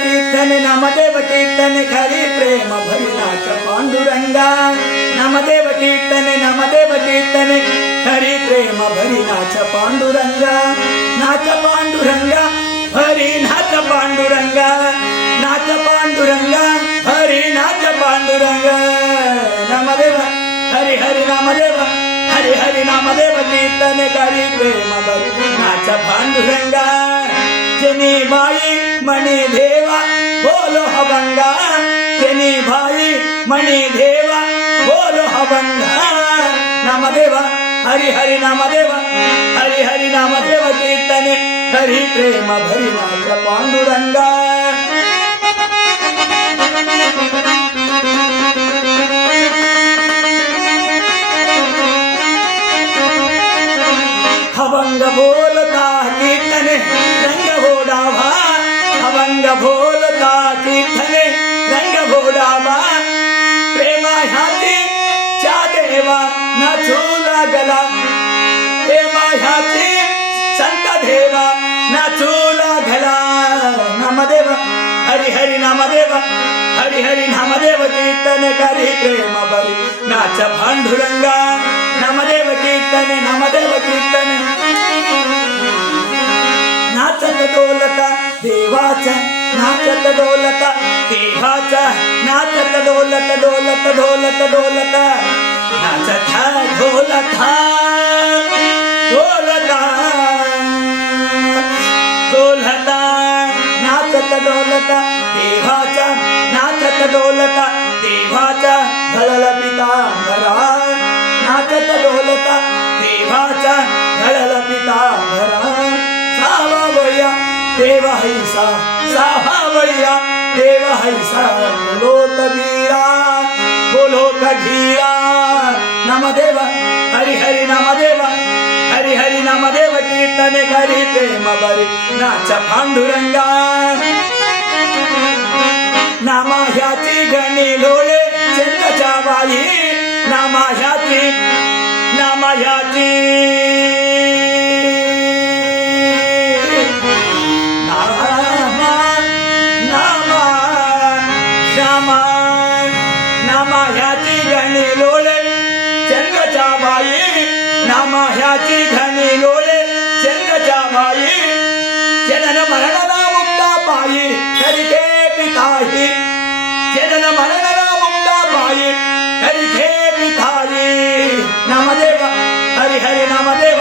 कीर्तन नामदेव कीर्तन खरी प्रेम भरी नाच पांडुरंगा नामदेव कीर्तन खरी प्रेम भरी नाच पांडुरंगा नाच पांडुरंगा हरी नाच पांडुरंगा नाच पांडुरंगा हरी नाच पांडुरंगा नामदेव हरी हरी नामदेव हरी हरी नामदेव कीर्तन करी प्रेम भरी नाच पांडुरंगा जनी भाई मणि देवा बोलो हबंगा जनी भाई मणि देवा बोलो हबंगा नामदेव हरि हरि नामदेव हरि हरि नामदेव कीर्तन हरि प्रेम भरी नाच पांडुरंगा हबंग बोलता कीर्तन रंग भोडावा हबंग बोलता कीर्तन रंग भोडावा प्रेमा ह्याची च्या देवा नाचू लागला प्रेमा ह्याची संत देवा नाचू लागला नामदेव हरि हरि नामदेव हरि हरि नामदेव कीर्तन करी प्रेम भरी नाच पांडुरंगा नामदेव कीर्तन नाचत डोलता देवाचा नाचत डोलता देवाचा नाचत डोलत डोलत डोलत डोलता नाचत डोलता डोलता डोलता नाचत डोलता देवाचा नाचत डोलता देवाचा घळल पितांबरा नाचत डोलता देवाचा घळल पितांबरा सावावया देव हैसा सावावया देव हैसा बोलो कबीरा नामदेव हरि हरि नामदेव हरि हरि नामदेव कीर्तन करी प्रेम भरी नाच पांडुरंगा नामा ह्याची गणी लोळे चंद्रच्या बाई नामा ह्याची नामा ह्याची नामा ह्याची घणी लोळे चंद्रच्या बाई नामा ह्याची घणी लोळे चंद्रच्या बाई जनन मरणला मुक्ता बाई करिके पिताई जनन मरणला मुक्ता बाई करिके पिताई नामदेव हरि हरि नामदेव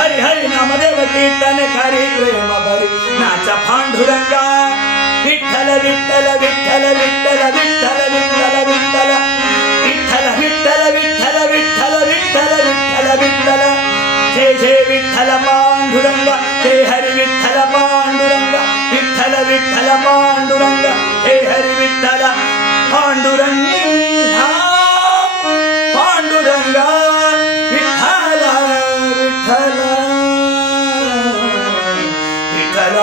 हरि हरि नामदेव कीर्तन करी प्रेम भरी नाच पांडुरंगा विठ्ठल विठ्ठल विठ्ठल विठ्ठल विठ्ठल विठ्ठल विठ्ठल विठ्ठल विठ्ठल विठ्ठल विठ्ठल विठ्ठल विठ्ठल जय जय विठ्ठल पांडुरंग जय हरि विठ्ठल पांडुरंग विठ्ठल विठ्ठल पांडुरंग जय हरि विठ्ठल पांडुरंग पांडुरंग विठ्ठल विठ्ठल विठ्ठल